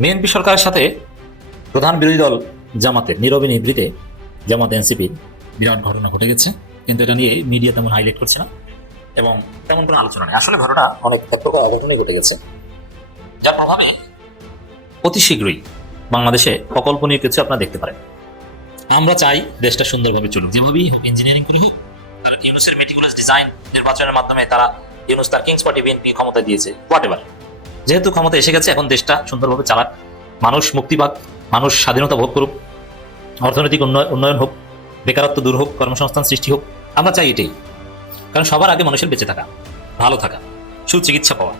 BNP সরকারের সাথে প্রধান বিরোধী দল জামাতের নীরবে নিভৃতে জামাত এনসিপির বিরাট ঘটনা ঘটে গেছে, কিন্তু এটা নিয়ে মিডিয়া তেমন হাইলাইট করছে না এবং তেমন কোনো আলোচনা নেই। আসলে ঘটনা অনেক এক প্রকার অঘটনই ঘটে গেছে, যার প্রভাবে অতি শীঘ্রই বাংলাদেশে অকল্পনীয় কিছু আপনারা দেখতে পারেন। আমরা চাই দেশটা সুন্দরভাবে চলুক, যেভাবেই ইঞ্জিনিয়ারিং করে হোক, তারা ইউনুসের মেটিকুলাস ডিজাইন নির্বাচনের মাধ্যমে তারা ইউনুস তার কিংস পার্টি বিএনপি ক্ষমতা দিয়েছে, হোয়াটএভার, যেহেতু ক্ষমতা এসে গেছে এখন দেশটা সুন্দরভাবে চালাক, মানুষ মুক্তি পাক, মানুষ স্বাধীনতা ভোগ করুক, অর্থনৈতিক উন্নয়ন হোক, বেকারত্ব দূর হোক, কর্মসংস্থান সৃষ্টি হোক। আমরা চাই এটাই, কারণ সবার আগে মানুষের বেঁচে থাকা, ভালো থাকা, সুচিকিৎসা পাওয়া।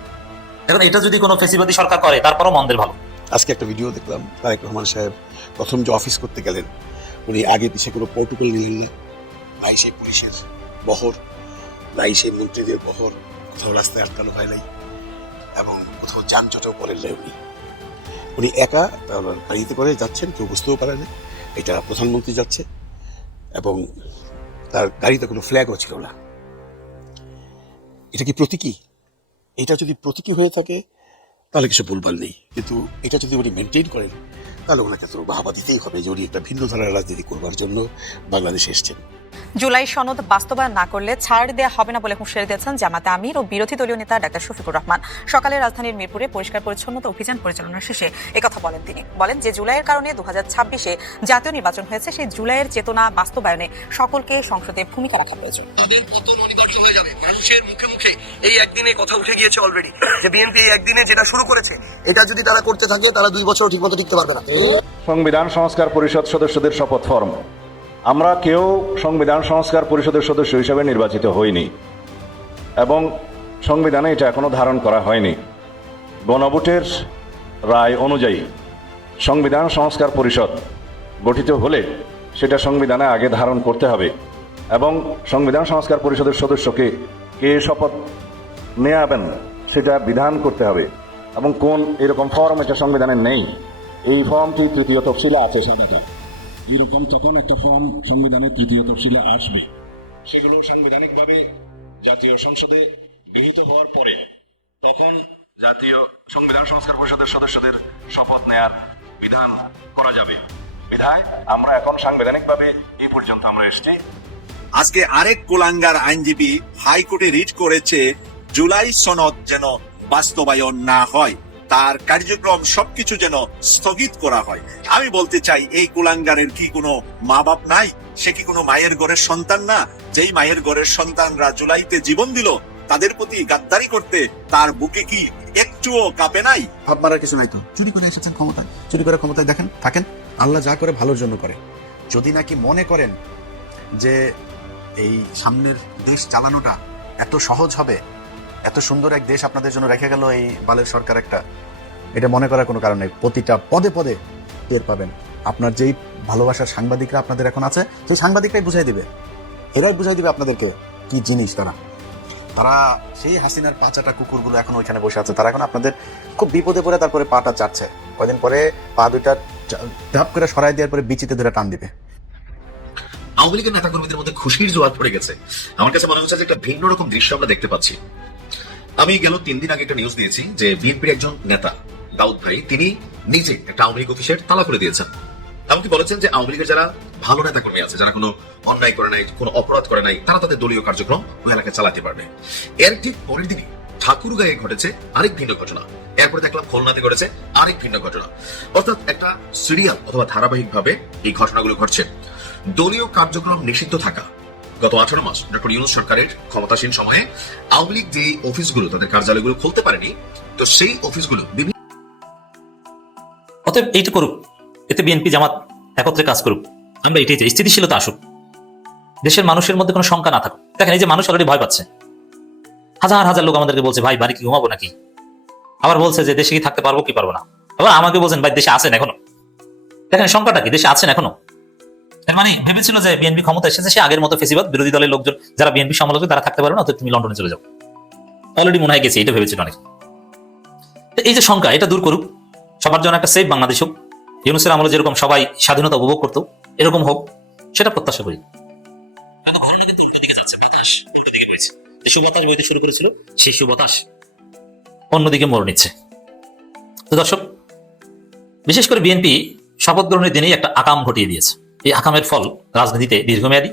এখন এটা যদি কোনো ফেসিবাদী সরকার করে তারপরও মন্দের ভালো। আজকে একটা ভিডিও দেখলাম, তারেক রহমান সাহেব প্রথম যে অফিস করতে গেলেন উনি আগে পিছিয়ে কোনো প্রোটোকল নিলেন না, নাই সেই পুলিশের বহর, নাই সেই মন্ত্রীদের বহর, কোথাও রাস্তায় আটকানো হয় নাই এবং কোথাও যানজটেও পড়েন নাই। উনি একা গাড়িতে করে যাচ্ছেন, কেউ বুঝতেও পারে না এটা প্রধানমন্ত্রী যাচ্ছে, এবং তার গাড়িতে কোনো ফ্ল্যাগও ছিল না। এটা কি প্রতীকী? এটা যদি প্রতীকী হয়ে থাকে তাহলে কিছু ভুলভাল নেই, কিন্তু এটা যদি উনি মেনটেন করেন তাহলে ওনাকে তো বাহবা দিতেই হবে যে উনি একটা ভিন্ন ধারার রাজনীতি করবার জন্য বাংলাদেশে এসছেন। জুলাই সনদ বাস্তবায়ন না করলে ছাড় দেওয়া হবে না বলে হুঁশিয়ারি দিয়েছেন জামাতে আমির ও বিরোধী দলীয় নেতা ডাক্তার শফিকুর রহমান। সকালে রাজধানীর মিরপুরে পরিষ্কার পরিচ্ছন্নতা অভিযান পরিচালনার শেষে একথা বলেন তিনি। বলেন যে জুলাইয়ের কারণে 2026-এ জাতীয় নির্বাচন হয়েছে, সেই জুলাইয়ের চেতনা বাস্তবায়নে সকলকে সংসদে ভূমিকা রাখা প্রয়োজন। তাদের পতন অনিবার্য হয়ে যাবে। মানুষের মুখে মুখে এই একদিনে কথা উঠে গিয়েছে অলরেডি যে বিএনপি এই একদিনে যেটা শুরু করেছে এটা যদি তারা করতে থাকে তারা 2 বছর ঠিকমতো টিকতে পারবে না। সংবিধান সংস্কার পরিষদ সদস্যদের শপথ ফরম, আমরা কেউ সংবিধান সংস্কার পরিষদের সদস্য হিসেবে নির্বাচিত হইনি এবং সংবিধানে এটা এখনো ধারণ করা হয়নি। গণভোটের রায় অনুযায়ী সংবিধান সংস্কার পরিষদ গঠিত হলে সেটা সংবিধানে আগে ধারণ করতে হবে এবং সংবিধান সংস্কার পরিষদের সদস্যকে কে শপথ নেওয়াবেন সেটা বিধান করতে হবে এবং কোন এরকম ফর্ম এটা সংবিধানে নেই। এই ফর্মটি তৃতীয় তফসিলে আছে সাদাটা, এরকম তখন একটা ফর্ম সংবিধানের তৃতীয় তফসিলে আসবে, সেগুলো সাংবিধানিকভাবে জাতীয় সংসদে গৃহীত হওয়ার পরে তখন জাতীয় সংবিধান সংস্কার পরিষদের সদস্যদের শপথ নেয়ার বিধান করা যাবে। বিধায় আমরা এখন সাংবিধানিকভাবে এই পর্যন্ত আমরা এসেছি। আজকে আরেক কুলাঙ্গার আইনজীবী হাইকোর্টে রিট করেছে জুলাই সনদ যেন বাস্তবায়ন না হয়, তার কার্যক্রম সবকিছু যেন স্থগিত করা হয়। আমি বলতে চাই এই কুলাঙ্গারের কি কোনো মা বাপ নাই? সে কি কোনো মায়ের ঘরের সন্তান না? যেই মায়ের ঘরের সন্তানরা জুলাইতে জীবন দিল তাদের প্রতি গাদ্দারি করতে তার বুকে কি একটুও কাঁপে নাই? ভাব মারার কিছু নাই তো। চুরি করে এসেছেন ক্ষমতায়, চুরি করে ক্ষমতায় দেখেন থাকেন। আল্লাহ যা করে ভালোর জন্য করে। যদি নাকি মনে করেন যে এই সামনের দেশ চালানোটা এত সহজ হবে, এত সুন্দর এক দেশ আপনাদের জন্য রেখে গেল এই বালের সরকার একটা, এটা মনে করার কোনো কারণ নেই। প্রতিটা পদে পদে টের পাবেন। আপনার যেই ভালোবাসার সাংবাদিকরা আপনাদের এখন আছে, সেই সাংবাদিকরাই বুঝাই দিবে, এরাই বুঝাই দিবে আপনাদেরকে কি জিনিস তারা। তারা সেই হাসিনার পাঁচাটা কুকুরগুলো এখন ওইখানে বসে আছে, তারা এখন আপনাদের খুব বিপদে পড়ে তারপরে পাটা চাচ্ছে, কয়দিন পরে পা দুইটা ধাপ করে সরাই দেওয়ার পরে বিচিতে ধরে টান দিবে। আওয়ামী লীগের নেতা কর্মীদের মধ্যে খুশির জোয়ার পড়ে গেছে। আমার কাছে মনে হচ্ছে যে একটা ভিন্ন রকম দৃশ্য আমরা দেখতে পাচ্ছি। আমি গেল 3 দিন আগে একটা নিউজ দিয়েছি যে বিএনপির একজন নেতা দাউদ ভাই তিনি নিজে একটা আওয়ামী লীগ অফিসের তালা খুলে দিয়েছেন। এমনকি বলেছেন যে আওয়ামী লীগের যারা ভালো নেতা কর্মী আছে, যারা কোনো অন্যায় করে নাই, কোনো অপরাধ করে নাই, তারা তাদের দলীয় কার্যক্রম ওই এলাকায় চালাতে পারবে। এর ঠিক পরের দিনই ঠাকুরগাঁয়ে ঘটেছে আরেক ভিন্ন ঘটনা, এরপরে দেখলাম খুলনাতে ঘটেছে আরেক ভিন্ন ঘটনা। অর্থাৎ একটা সিরিয়াল অথবা ধারাবাহিক ভাবে এই ঘটনাগুলো ঘটছে। দলীয় কার্যক্রম নিষিদ্ধ থাকা গত 18 মাস ডক্টর ইউনূস সরকারের ক্ষমতাসীন সময়ে আওয়ামী লীগ যে অফিসগুলো তাদের কার্যালয়গুলো খুলতে পারেনি, তো সেই অফিসগুলো অতএব এইটা করুক, এতে বিএনপি জামাত একত্রে কাজ করুক, আমরা এটাই চাই, স্থিতিশীলতা আসুক, দেশের মানুষের মধ্যে কোনো শঙ্কা না থাকুক। দেখেন এই যে মানুষ অলরেডি ভয় পাচ্ছে, হাজার হাজার লোক আমাদেরকে বলছে ভাই বাড়ি কি ঘুমাবো নাকি, আবার বলছে যে দেশে কি থাকতে পারবো কি পারবো না, আবার আমাকে বলছেন ভাই দেশে আছেন এখনো। দেখেন সংখ্যাটা কি, দেশে আছেন এখনো। তার মানে ভেবেছিল যে বিএনপি ক্ষমতা এসেছে, সে আগের মতো ফেসিবাদ বিরোধী দলের লোকজন যারা বিএনপি সমালোচক তারা থাকতে পারবে না, অথবা তুমি লন্ডনে চলে যাও, অলরেডি মনে হয় গেছে, এটা ভেবেছিল অনেক। এই যে সংখ্যা, এটা দূর করুক, সবার জন্য একটা সেফ বাংলাদেশ হোক, ইউনূসের আমলে যেরকম সবাই স্বাধীনতা উপভোগ করতো এরকম হোক, সেটা প্রত্যাশা করি। ঘটনা কিন্তু উল্টো দিকে যাচ্ছে, বাতাস উল্টো দিকে বইছে। যে সুবাতাস বইতে শুরু করেছিল সেই সুবাতাস অন্যদিকে মোড় নিচ্ছে। তো দর্শক, বিশেষ করে বিএনপি শপথ গ্রহণের দিনেই একটা আকাম ঘটিয়ে দিয়েছে। এই আকামের ফল রাজনীতিতে দীর্ঘমেয়াদী।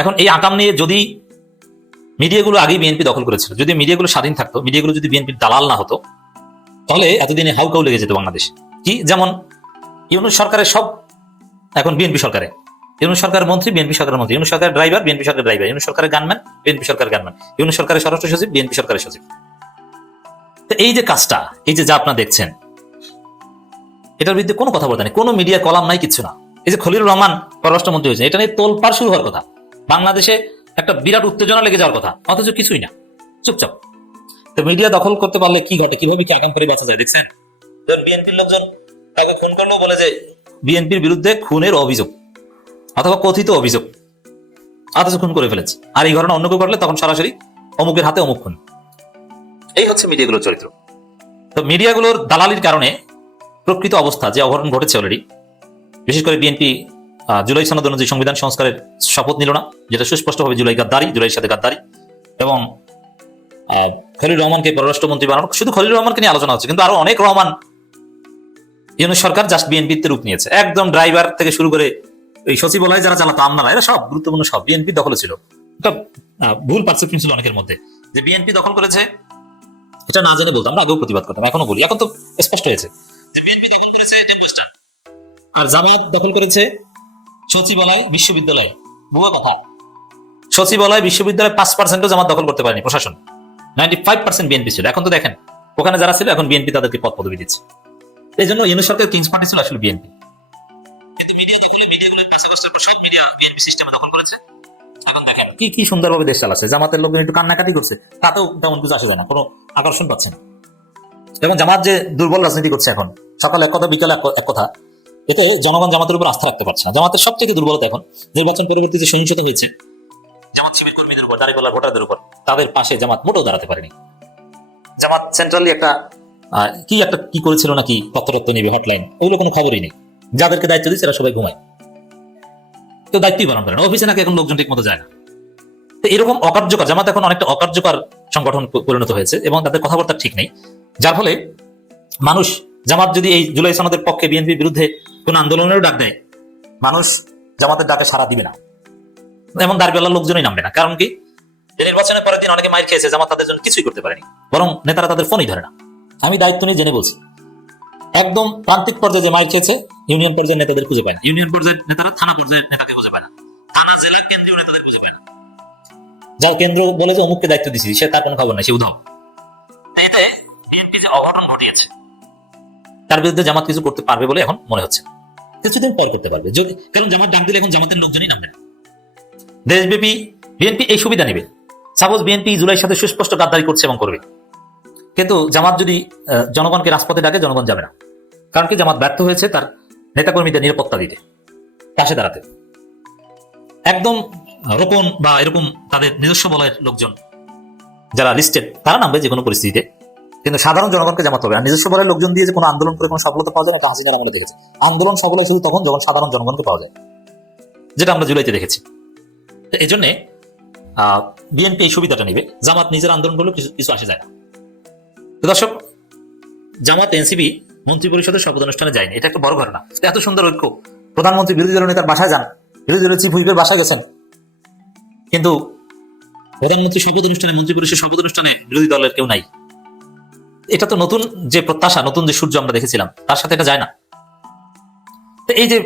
এখন এই আকাম নিয়ে যদি মিডিয়াগুলো আগেই বিএনপি দখল করেছিল, যদি মিডিয়াগুলো স্বাধীন থাকতো, মিডিয়াগুলো যদি বিএনপির দালাল না হতো, তাহলে এতদিনে হাউকাউ লেগে যেত বাংলাদেশ। কি যেমন ইউনূস সরকারের সব এখন বিএনপি সরকারে, ইউনূস সরকারের মন্ত্রী বিএনপি সরকারের মন্ত্রী, ইউনূস সরকারের ড্রাইভার বিএনপি সরকারের ড্রাইভার, ইউনূস সরকারের গানম্যান বিএনপি সরকারের গানম্যান, ইউনূস সরকারের স্বরাষ্ট্র সচিব বিএনপি সরকারের সচিব। তো এই যে কাজটা, এই যে যা আপনারা দেখছেন, এটার বিরুদ্ধে কোনো কথা বলতে নেই, কোনো মিডিয়া কলাম নাই, কিছু না। এই যে খলিলুর রহমান পররাষ্ট্রমন্ত্রী হয়েছে, এটা নিয়ে তোলপাড় শুরু হওয়ার কথা, বাংলাদেশে একটা বিরাট উত্তেজনা লেগে যাওয়ার কথা, অথচ কিছুই না, চুপচাপ। তো মিডিয়া দখল করতে পারলে কি ঘটে, কিভাবে কি আগাম করে বাঁচা যায় দেখছেন। বিএনপির লোকজন তাকে খুন করলেও বলে যে বিএনপির বিরুদ্ধে খুনের অভিযোগ অথবা কথিত অভিযোগ, অথচ খুন করে ফেলেছে। আর এই ঘটনা অন্য কেউ করলে তখন সরাসরি অমুকের হাতে অমুক খুন। এই হচ্ছে মিডিয়াগুলোর চরিত্র। তো মিডিয়াগুলোর দালালির কারণে প্রকৃত অবস্থা যে অঘটন ঘটেছে অলরেডি, বিশেষ করে বিএনপি জুলাই সনদ অনুযায়ী সংবিধান সংস্কারের শপথ নিল না, যেটা সুস্পষ্টভাবে জুলাই গাদ্দারি, জুলাইয়ের সাথে গাদ্দারি। এবং খলিলুর রহমানকে পররাষ্ট্রমন্ত্রী বানানো, শুধু খলিলুর রহমানকে নিয়ে আলোচনা হচ্ছে, কিন্তু আরো অনেক রহমান ইউনূস সরকার জাস্ট বিএনপিতে রূপ নিয়েছে। একদম ড্রাইভার থেকে শুরু করে এই সচিবালয় যারা চালাতো আমলারা, এরা সব গুরুত্বপূর্ণ, সব বিএনপি দখলে ছিল। একটা ভুল পারসেপশন ছিল অনেকের মধ্যে যে বিএনপি দখল করেছে, এটা না জেনে বলতাম, আমরা আগেও প্রতিবাদ করতাম, এখনো বলি, এখন তো স্পষ্ট হয়েছে যে বিএনপি দখল করেছে হেডমাস্টার, আর জামাত দখল করেছে সচিবালয়, বিশ্ববিদ্যালয়। ভুয়া কথা। সচিবালয়, বিশ্ববিদ্যালয় 5% জামাত দখল করতে পারেনি প্রশাসন, 95% বিএনপি ছিল। এখন তো দেখেন ওখানে যারা ছিল এখন বিএনপি তাদেরকে পদ পদবি দিচ্ছে। এই জন্য ইউনূস সরকারের কিংস পার্টি ছিল আসলে বিএনপি। কিন্তু মিডিয়াগুলো সব মিডিয়া বিএনপি সিস্টেমে দখল করেছে। এখন দেখেন কি কি সুন্দরভাবে দেশ চালাচ্ছে। জামাতের লোকজন একটু কান্নাকাটি করছে, তাতেও তেমন কিছু আসে যায় না, কোনো আকর্ষণ পাচ্ছে না। এবং জামাত যে দুর্বল রাজনীতি করছে এখন, সকালে এক কথা বিকালে এক কথা, এতে জনগণ জামাতের উপর আস্থা রাখতে পারছে না। জামাতের সবচেয়ে দুর্বলতা এখন নির্বাচন পরবর্তী যে সহিংসতা হয়েছে জামাত শিবির কর্মীদের উপর, দাঁড়িপাল্লার ভোটারদের উপর, তাদের পাশে জামাত মোটেও দাঁড়াতে পারেনি। জামাত সেন্ট্রালি কি করেছিল নাকি তত্ত্ব নেবে হটলাইন, ওইগুলো কোনো খবরই নেই। যাদেরকে দায়িত্ব দিচ্ছে এরা সবাই ঘুমায়, কেউ দায়িত্বই পালন করে না। অফিসে নাকি এখন লোকজন ঠিক মতো যায় না। তো এরকম অকার্যকর জামাত এখন অনেকটা অকার্যকর সংগঠন পরিণত হয়েছে এবং তাদের কথাবার্তা ঠিক নেই, যার ফলে মানুষ জামাত যদি এই জুলাই সনদের পক্ষে বিএনপির বিরুদ্ধে কোন আন্দোলনেরও ডাক দেয়, মানুষ জামাতের ডাকে সাড়া দিবে না, এমন দাঁড়িপাল্লার লোকজনই নামবে না। কারণ কি, নির্বাচনের পরের দিন অনেকে মাইর খেয়েছে, জামাত তাদের জন্য কিছুই করতে পারেনি, বরং নেতারা তাদের ফোনই ধরে না। আমি দায়িত্ব নিয়ে জেনে বলছি, একদম প্রান্তিক পর্যায়ে যে মাইর খেয়েছে ইউনিয়ন পর্যায়ের নেতাদের খুঁজে পায় না, ইউনিয়ন পর্যায়ের নেতারা থানা পর্যায়ের নেতাকে খুঁজে পায় না, থানা জেলা কেন্দ্রীয় নেতাদের খুঁজে পায় না। যার কেন্দ্র বলে যে অমুককে দায়িত্ব দিছি, সে তার কোনো খবর নাই, সে উধাও। এতে বিএনপি যে অঘটন ঘটিয়েছে, তার বিরুদ্ধে জামাত কিছু করতে পারবে বলে এখন মনে হচ্ছে, কিছুদিন পর করতে পারবে যদি, কারণ জামাত ডাক দিলে এখন জামাতের লোকজনই নামবে না। দেশব্যাপী বিএনপি এই সুবিধা নেবে। সাপোজ বিএনপি জুলাইয়ের সাথে সুস্পষ্ট গাদ্দারি করছে এবং করবে, কিন্তু জামাত যদি জনগণকে রাজপথে ডাকে, জনগণ যাবে না। কারণ কি, জামাত ব্যর্থ হয়েছে তার নেতাকর্মীদের নিরাপত্তা দিতে, পাশে দাঁড়াতে। একদম রোপণ বা এরকম তাদের নিজস্ব বলয়ের লোকজন যারা লিস্টেড, তারা নামবে যে কোনো পরিস্থিতিতে, কিন্তু সাধারণ জনগণকে জামাত হবে। আর নিজস্ব বলয়ের লোকজন দিয়ে যে কোনো আন্দোলন করে কোনো সফলতা পাওয়া যায় না, হাসিনার আমরা দেখেছি। আন্দোলন সফল হয় শুধু তখন যখন সাধারণ জনগণকে পাওয়া যায়, যেটা আমরা জুলাইতে দেখেছি। এই জন্যে বিএনপি এই সুবিধাটা নেবে, জামাত নিজের আন্দোলন করলেও কিছু আসে যায় না। তো দর্শক, জামাত এনসিপি মন্ত্রী পরিষদের শপথ অনুষ্ঠানে যায়নি, এটা একটা বড় ঘটনা। এত সুন্দর ঐক্য, প্রধানমন্ত্রী বিরোধী দল নেতার বাসায় যান, বিরোধী দলের চিফ হুইপের বাসায় গেছেন, কিন্তু প্রধানমন্ত্রী শপথ অনুষ্ঠানে, মন্ত্রী পরিষদের শপথ অনুষ্ঠানে বিরোধী দলের কেউ নাই। এটা তো নতুন যে প্রত্যাশা, নতুন যে সূর্য আমরা দেখেছিলাম, তার সাথে এটা যায় না। তো এই যে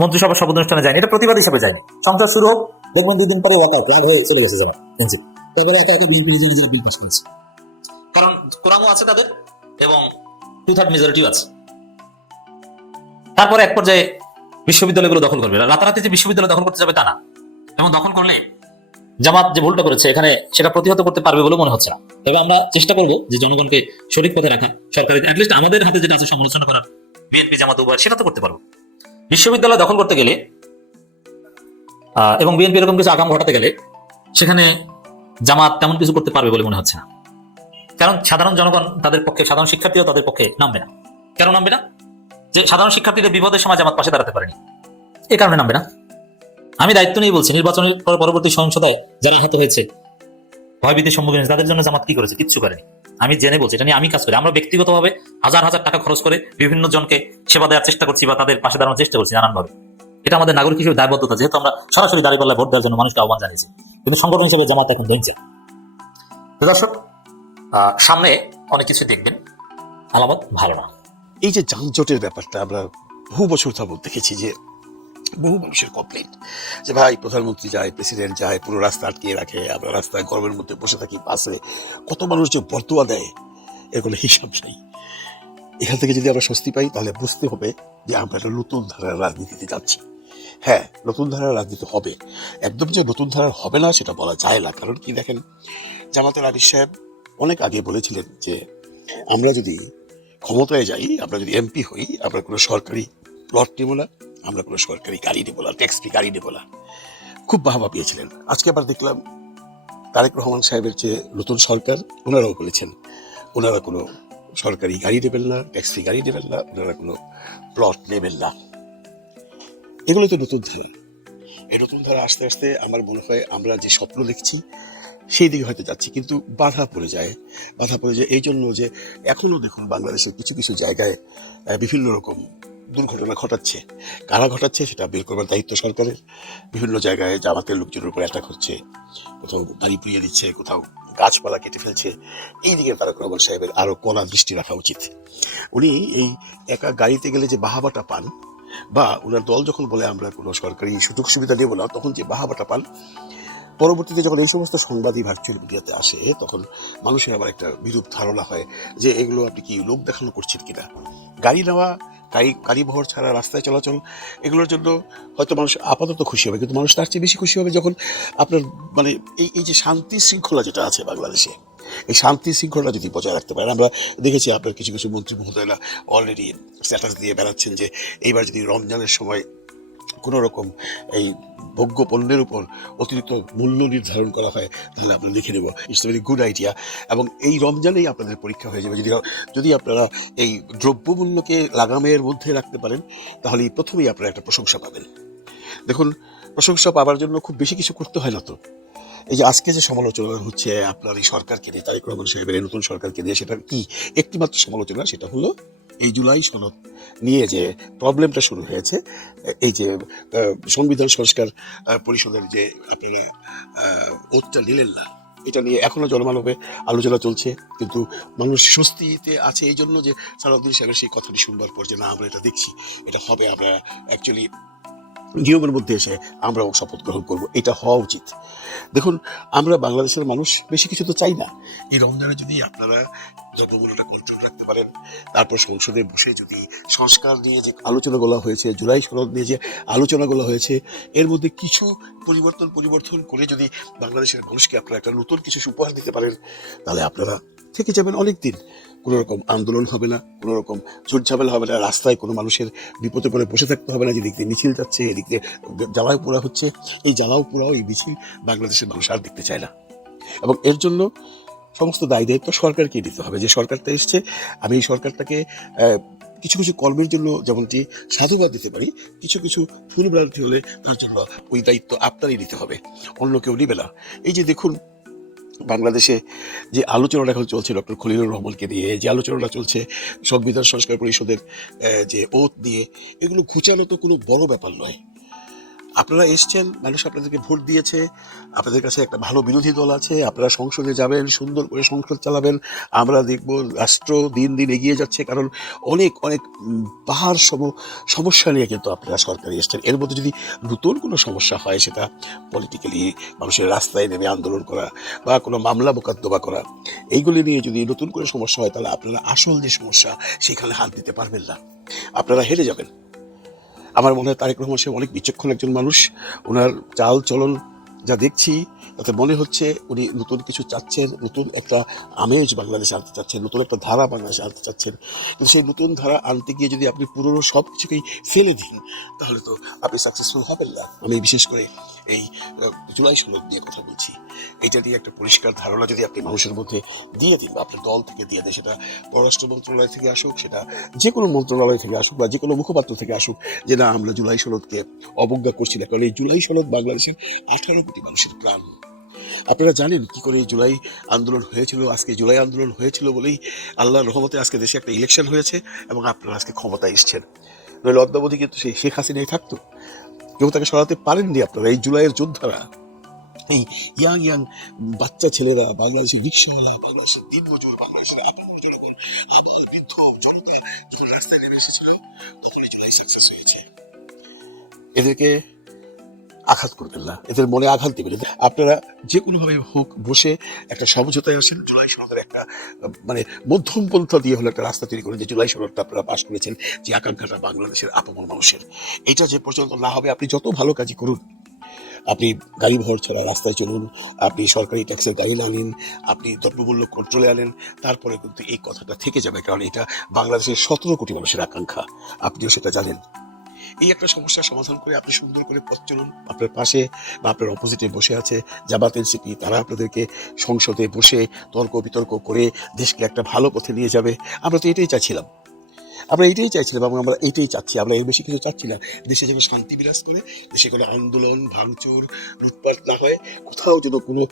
মন্ত্রিসভার শপথ অনুষ্ঠানে যায়নি, এটা প্রতিবাদ হিসেবে যায়নি। সংসদ শুরু হোক, দেখবেন 2 দিন পরে হয়ে চলে গেছে যারা এনসিপি, কারণ কোরআনও আছে তাদের এবং 2/3 মেজরিটিও আছে। তারপরে এক পর্যায়ে বিশ্ববিদ্যালয়গুলো দখল করবে। রাতারাতি যে বিশ্ববিদ্যালয় দখল করতে যাবে তা না, এবং দখল করলে জামাত যে ভুলটা করেছে এখানে, সেটা প্রতিহত করতে পারবে বলে মনে হচ্ছে না। তবে আমরা চেষ্টা করব যে জনগণকে সঠিক পথে রাখা, সরকারি অ্যাটলিস্ট আমাদের হাতে যেটা আছে সমালোচনা করার, বিএনপি জামাত উভয়, সেটা তো করতে পারবো। বিশ্ববিদ্যালয় দখল করতে গেলে এবং বিএনপি এরকম কিছু আগাম ঘটাতে গেলে সেখানে জামাত তেমন কিছু করতে পারবে বলে মনে হচ্ছে না। কারণ সাধারণ জনগণ তাদের পক্ষে, সাধারণ শিক্ষার্থীও তাদের পক্ষে নামবে না। কেন নামবে না? যে সাধারণ শিক্ষার্থীদের বিপদের সময় জামাত পাশে দাঁড়াতে পারেনি, এই কারণে নামবে না। আমি দায়িত্ব নিয়ে বলছি, নির্বাচনের পরবর্তী সহিংসতায় যারা আহত হয়েছে, ভয়ভীতির সম্মুখীন হয়েছে, তাদের জন্য জামাত কি করেছে? কিচ্ছু করেনি। আমি জেনে বলছি, এটা নিয়ে আমি কাজ করি। আমরা ব্যক্তিগতভাবে হাজার হাজার টাকা খরচ করে বিভিন্ন জনকে সেবা দেওয়ার চেষ্টা করছি বা তাদের পাশে দাঁড়ানোর চেষ্টা করছি নানানভাবে। এটা আমাদের নাগরিক হিসেবে দায়বদ্ধতা, যেহেতু আমরা সরাসরি দাঁড়িপাল্লায় ভোট দেওয়ার জন্য মানুষকে আহ্বান জানিয়েছি, কিন্তু সংগঠন হিসেবে জামাত এখন ভেঙছে। দর্শক, সামনে অনেক কিছু দেখবেন, আলামত ভালো না। এই যে যানজটের ব্যাপারটা আমরা বহু বছর যাবত দেখেছি যে বহু মানুষের কমপ্লেন যে ভাই প্রধানমন্ত্রী যায়, প্রেসিডেন্ট যায়, পুরো রাস্তা আটকিয়ে রাখে, আমরা রাস্তায় গরমের মধ্যে বসে থাকি, বাসে কত মানুষ যে বর্তোয়া দেয় এর কোনো হিসাব নেই। এখান থেকে যদি আমরা স্বস্তি পাই তাহলে বুঝতে হবে যে আমরা একটা নতুন ধারার রাজনীতিতে যাচ্ছি। হ্যাঁ, নতুন ধারার রাজনীতি হবে, একদম যে নতুন ধারার হবে না সেটা বলা যায় না। কারণ কি দেখেন, জামাতের আমির সাহেব অনেক আগে বলেছিলেন যে আমরা যদি ক্ষমতায় যাই, আমরা যদি এমপি হই, আমরা কোনো সরকারি প্লট নেব না, আমরা কোনো সরকারি গাড়ি নেব না, ট্যাক্স ফ্রি গাড়ি নেব না। খুব বাহবা পেয়েছিলেন। আজকে আবার দেখলাম তারেক রহমান সাহেবের যে নতুন সরকার, ওনারাও বলেছেন ওনারা কোনো সরকারি গাড়ি নেবেন না, ট্যাক্স ফ্রি গাড়ি নেবেন না, ওনারা কোনো প্লট নেবেন না। এগুলো তো নতুন ধারা। এই নতুন ধারা আস্তে আস্তে আমার মনে হয় আমরা যে স্বপ্ন দেখছি সেই দিকে হয়তো যাচ্ছি, কিন্তু বাধা পড়ে যায় এই জন্য যে এখনো দেখুন বাংলাদেশের কিছু কিছু জায়গায় বিভিন্ন রকম দুর্ঘটনা ঘটাচ্ছে। কারা ঘটাচ্ছে সেটা বের করবার দায়িত্ব সরকারের। বিভিন্ন জায়গায় জামাতের লোকজনের উপর অ্যাটাক হচ্ছে, কোথাও গাড়ি পুড়িয়ে দিচ্ছে, কোথাও গাছপালা কেটে ফেলছে। এই দিকে তারেক রহমান সাহেবের আরো কড়া দৃষ্টি রাখা উচিত। উনি এই একা গাড়িতে গেলে যে বাহাবাটা পান, বা ওনার দল যখন বলে আমরা কোনো সরকারি সুযোগ সুবিধা দেবো না, তখন যে বাহাবাটা পান, পরবর্তীতে যখন এই সমস্ত সংবাদই ভার্চুয়াল মিডিয়াতে আসে তখন মানুষের আবার একটা বিরূপ ধারণা হয় যে এগুলো আপনি কি লোক দেখানো করছেন কিনা। গাড়ি নেওয়া, গাড়ি বহর ছাড়া রাস্তায় চলাচল, এগুলোর জন্য হয়তো মানুষ আপাতত খুশি হবে, কিন্তু মানুষ তার চেয়ে বেশি খুশি হবে যখন আপনার মানে এই যে শান্তি শৃঙ্খলা যেটা আছে বাংলাদেশে, এই শান্তি শৃঙ্খলা যদি বজায় রাখতে পারেন। আমরা দেখেছি আপনার কিছু কিছু মন্ত্রী মহোদয়রা অলরেডি স্ট্যাটাস দিয়ে বেড়াচ্ছেন যে এইবার যদি রমজানের সময় কোনো রকম এই ভোগ্য পণ্যের উপর অতিরিক্ত মূল্য নির্ধারণ করা হয় তাহলে আমরা লিখে নেব, ইটস ভেরি গুড আইডিয়া। এবং এই রমজানেই আপনাদের পরীক্ষা হয়ে যাবে। যদি আপনারা এই দ্রব্যমূল্যকে লাগামের মধ্যে রাখতে পারেন তাহলে প্রথমেই আপনারা একটা প্রশংসা পাবেন। দেখুন, প্রশংসা পাওয়ার জন্য খুব বেশি কিছু করতে হয় না তো। এই যে আজকে যে সমালোচনা হচ্ছে আপনার এই সরকারকে নিয়ে, তারেক রহমান সাহেবের নতুন সরকারকে নিয়ে, সেটা কি একটিমাত্র সমালোচনা, সেটা হলো এই জুলাই সনদ নিয়ে যে প্রবলেমটা শুরু হয়েছে। এই যে সংবিধান সংস্কার পরিষদের যে আপনারা ওতটা নিলেন না, এটা নিয়ে এখনো জনমানবে আলোচনা চলছে, কিন্তু মানুষ স্বস্তিতে আছে এই জন্য যে সালাউদ্দিন সাহেবের সেই কথাটি শুনবার পর যে না আমরা এটা দেখছি, এটা হবে, আমরা অ্যাকচুয়ালি নিয়মের মধ্যে এসে আমরাও শপথ গ্রহণ করবো, এটা হওয়া উচিত। দেখুন, আমরা বাংলাদেশের মানুষ বেশি কিছু তো চাই না। এই রমজানে যদি আপনারা দ্রব্যমূল্যটা কন্ট্রোল রাখতে পারেন, তারপর সংসদে বসে যদি সংস্কার নিয়ে যে আলোচনাগুলো হয়েছে, জুলাই সনদ নিয়ে যে আলোচনাগুলো হয়েছে, এর মধ্যে কিছু পরিবর্তন করে যদি বাংলাদেশের মানুষকে আপনারা একটা নতুন কিছু উপহার দিতে পারেন, তাহলে আপনারা থেকে যাবেন অনেক দিন। কোনো রকম আন্দোলন হবে না, কোনো রকম ঝুটঝামেলা হবে না, রাস্তায় কোনো মানুষের বিপদে পড়ে বসে থাকতে হবে না। যেদিক দিয়ে মিছিল যাচ্ছে, এদিক দিয়ে জ্বালাও পোড়া হচ্ছে, এই জ্বালাও পোড়াও এই মিছিল বাংলাদেশের মানুষ আর দেখতে চায় না। এবং এর জন্য সমস্ত দায় দায়িত্ব সরকারকে দিতে হবে। যে সরকারটা এসছে, আমি এই সরকারটাকে কিছু কিছু কর্মের জন্য যেমনটি সাধুবাদ দিতে পারি, কিছু কিছু ভুলভ্রান্তি হলে তার জন্য ওই দায়িত্ব আপনারই নিতে হবে, অন্য কেউ নিবে না। এই যে দেখুন, বাংলাদেশে যে আলোচনাটা এখন চলছে ডক্টর খলিলুর রহমানকে দিয়ে, যে আলোচনাটা চলছে সংবিধান সংস্কার পরিষদের যে ওত দিয়ে, এগুলো ঘুচানো তো কোনো বড় ব্যাপার নয়। আপনারা এসছেন, মানুষ আপনাদেরকে ভোট দিয়েছে, আপনাদের কাছে একটা ভালো বিরোধী দল আছে, আপনারা সংসদে যাবেন, সুন্দর করে সংসদ চালাবেন। আমরা দেখব রাষ্ট্র দিন দিন এগিয়ে যাচ্ছে, কারণ অনেক অনেক পাহাড় সমস্যা নিয়ে কিন্তু আপনারা সরকারে এসছেন। এর মধ্যে যদি নতুন কোনো সমস্যা হয়, সেটা পলিটিক্যালি মানুষের রাস্তায় নেমে আন্দোলন করা বা কোনো মামলা মোকদ্দমা করা, এইগুলি নিয়ে যদি নতুন করে সমস্যা হয়, তাহলে আপনারা আসল যে সমস্যা সেখানে হাত দিতে পারবেন না, আপনারা হেরে যাবেন। আমার মনে হয় তারেক রহমান সাহেব অনেক বিচক্ষণ একজন মানুষ। ওনার চাল চলন যা দেখছি তাতে মনে হচ্ছে উনি নতুন কিছু চাচ্ছেন, নতুন একটা আমেজ বাংলাদেশে আনতে চাচ্ছেন, নতুন একটা ধারা বাংলাদেশে আনতে চাচ্ছেন। কিন্তু সেই নতুন ধারা আনতে গিয়ে যদি আপনি পুরনো সব কিছুকেই ফেলে দিন, তাহলে তো আপনি সাকসেসফুল হবেন না। আমি বিশেষ করে এই জুলাই সনদ নিয়ে কথা বলছি। এটা নিয়ে একটা পরিষ্কার ধারণা যদি আপনি মানুষের মধ্যে দিয়ে দিন, বা আপনার দল থেকে দিয়ে দেন, সেটা পররাষ্ট্র মন্ত্রণালয় থেকে আসুক, সেটা যে কোনো মন্ত্রণালয় থেকে আসুক, বা যে কোনো মুখপাত্র থেকে আসুক, যে না আমরা জুলাই সনদকে অবজ্ঞা করছি না, কারণ এই জুলাই সনদ বাংলাদেশের 18 কোটি মানুষের প্রাণ। আপনারা জানেন কি করে এই জুলাই আন্দোলন হয়েছিল? আজকে জুলাই আন্দোলন হয়েছিল বলেই আল্লাহর রহমতে আজকে দেশে একটা ইলেকশন হয়েছে এবং আপনারা আজকে ক্ষমতায় এসছেন। নইলে অদ্যাবধি কিন্তু সেই শেখ হাসিনাই থাকতো, কেউ তাকে সরাতে পারেননি আপনারা। এই জুলাইয়ের যোদ্ধারা, এই ইয়াং বাচ্চা ছেলেরা, বাংলাদেশের রিক্সাওয়ালা, বাংলাদেশের দিনমজুর, বাংলাদেশের আপন জনগণ, আবার বৃদ্ধ জনতা যখন রাস্তায় নেমে এসেছিল তখনই জুলাই সাকসেস হয়েছে। এদেরকে আঘাত করবেন না, এদের মনে আঘাত দিবেন না। আপনারা যে কোনোভাবে হোক বসে একটা সমঝোতায় আসেন, জুলাই সনদের একটা মানে মধ্যম পন্থা দিয়ে হলো একটা রাস্তা তৈরি করে যে জুলাই সনদটা আপনারা পাশ করেছেন, যে আকাঙ্ক্ষাটা বাংলাদেশের আপামর মানুষের, এটা যে পর্যন্ত না হবে আপনি যত ভালো কাজই করুন, আপনি গাড়ি ভর ছাড়া রাস্তায় চলুন, আপনি সরকারি ট্যাক্সের গাড়ি আনেন, আপনি দ্রব্যমূল্য কন্ট্রোলে আনেন, তারপরে কিন্তু এই কথাটা থেকে যাবে, কারণ এটা বাংলাদেশের 17 কোটি মানুষের আকাঙ্ক্ষা, আপনিও সেটা জানেন। এই একটা সমস্যার সমাধান করে আপনি সুন্দর করে পথ চলুন। আপনার পাশে বা আপনার অপোজিটে বসে আছে জামাত এনসিপি, তারা আপনাদেরকে সংসদে বসে তর্ক বিতর্ক করে দেশকে একটা ভালো পথে নিয়ে যাবে। আমরা তো এটাই চাচ্ছিলাম, আমরা এটাই চাইছিলাম এবং আমরা এটাই চাচ্ছি। আমরা এর বেশি কিছু চাচ্ছি না। দেশে যেন শান্তি বিরাজ করে, দেশে কোনো আন্দোলন ভাঙচুর লুটপাট না হয়, কোথাও যেন কোনো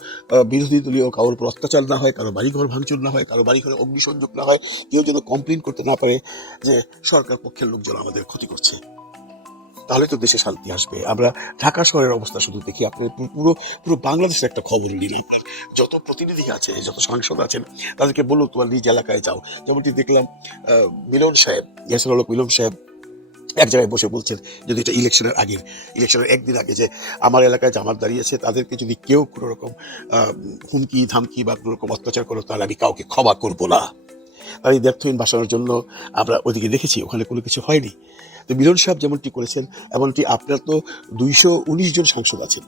বিরোধী দলীয় কারোর উপর অত্যাচার না হয়, কারো বাড়িঘর ভাঙচুর না হয়, কারো বাড়িঘরে অগ্নিসংযোগ না হয়, কেউ যেন কমপ্লেন করতে না পারে যে সরকার পক্ষের লোকজন আমাদের ক্ষতি করছে। তাহলে তো দেশে শান্তি আসবে। আমরা ঢাকা শহরের অবস্থা শুধু দেখি, আপনি পুরো পুরো বাংলাদেশের একটা খবর নিন। আপনার যত প্রতিনিধি আছে, যত সাংসদ আছেন, তাদেরকে বলুন তোমার নিজ এলাকায় যাও। যেমনটি দেখলাম মিলন সাহেব, ইয়াসির হক মিলন সাহেব এক জায়গায় বসে বলছেন, যদি এটা ইলেকশনের একদিন আগে, যে আমার এলাকায় জামাত দাঁড়িয়েছে, তাদেরকে যদি কেউ কোনো রকম হুমকি ধামকি বা কোনো রকম অত্যাচার করো, তাহলে আমি কাউকে ক্ষমা করবো না। তার এই ব্যর্থহীন ভাষণের জন্য আমরা ওদিকে দেখেছি, ওখানে কোনো কিছু হয়নি। তো মিলন সাহেব যেমনটি করেছেন, এমনটি আপনার তো 219 জন সাংসদ আছেন,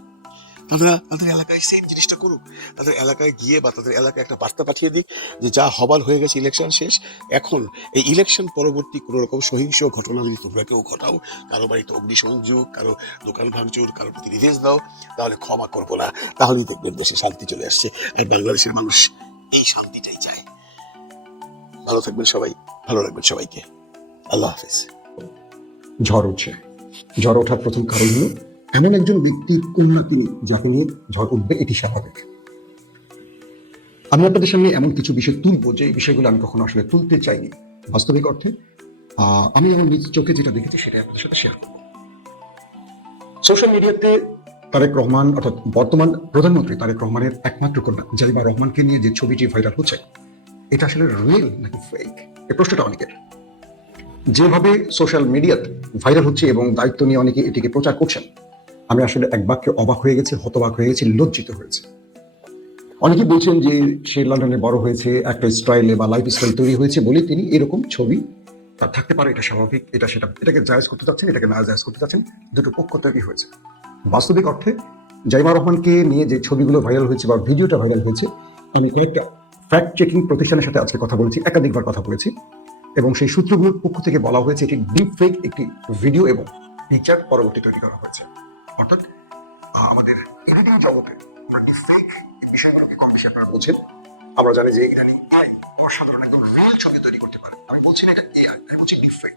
তারা তাদের এলাকায় সেম জিনিসটা করুক। তাদের এলাকায় গিয়ে বা তাদের এলাকায় একটা বার্তা পাঠিয়ে দিক যে যা হবার হয়ে গেছে, ইলেকশন শেষ, এখন এই ইলেকশন পরবর্তী কোনো রকম সহিংস ঘটনা যদি তোমরা কেউ ঘটাও, কারো বাড়িতে অগ্নিসংযোগ, কারো দোকান ভাঙচুর, কারো প্রতি নির্দেশ দাও, তাহলে ক্ষমা করবো না। তাহলেই দেখবেন দেশে শান্তি চলে আসছে। আর বাংলাদেশের মানুষ এই শান্তিটাই চায়। ভালো থাকবেন সবাই, ভালো রাখবেন সবাইকে। আল্লাহ হাফেজ। ঝড় উঠছে। ঝড় ওঠার প্রথম কারণ হলো এমন একজন ব্যক্তির কন্যা তিনি, যাকে নিয়ে ঝড় উঠবে, এটি স্বাভাবিক। আমি আপনাদের সামনে এমন কিছু বিষয় তুলবো যে বিষয়গুলো আমি কখনো আসলে তুলতে চাইনি। বাস্তবিক অর্থে আমি আমার নিজ চোখে যেটা দেখেছি সেটাই আপনাদের সাথে শেয়ার করবো। সোশ্যাল মিডিয়াতে তারেক রহমান, অর্থাৎ বর্তমান প্রধানমন্ত্রী তারেক রহমানের একমাত্র কন্যা জারিমা রহমানকে নিয়ে যে ছবিটি ভাইরাল হচ্ছে, এটা আসলে রিয়েল নাকি ফেক, এই প্রশ্নটা অনেকের। যেভাবে সোশ্যাল মিডিয়াতে ভাইরাল হচ্ছে এবং দায়িত্ব নিয়ে অনেকে এটিকে প্রচার করছেন, আমি আসলে এক বাক্যে অবাক হয়ে গেছি, হতবাক হয়ে গেছি, লজ্জিত হয়েছে। অনেকে বলছেন যে সে লন্ডনে বড় হয়েছে, একটা স্টাইলে বা লাইফ স্টাইল তৈরি হয়েছে বলে তিনি এরকম ছবি তার থাকতে পারে, এটা স্বাভাবিক, এটা সেটা, এটাকে জায়েজ করতে চাচ্ছেন, এটাকে না জায়েজ করতে চাচ্ছেন, দুটো পক্ষ তৈরি হয়েছে। বাস্তবিক অর্থে জারিমা রহমানকে নিয়ে যে ছবিগুলো ভাইরাল হয়েছে বা ভিডিওটা ভাইরাল হয়েছে, আমি কয়েকটা ফ্যাক্ট চেকিং প্রতিষ্ঠানের সাথে আজকে কথা বলেছি, একাধিকবার কথা বলেছি, এবং সেই সূত্রগুলোর পক্ষ থেকে বলা হয়েছে এটি ডিপ ফেক একটি ভিডিও এবং পিকচার পরবর্তী তৈরি করা হয়েছে। অর্থাৎ আমাদের এডিটিং জগতে আমরা ডিপ ফেক এই বিষয়গুলোকে কম বেশি আপনারা বোঝেন। আমরা জানি যে ইদানিং এআই অসাধারণ একদম রিয়েল ছবি তৈরি করতে পারে। আমি বলছি না এটা এআই, আমি বলছি ডিপ ফেক।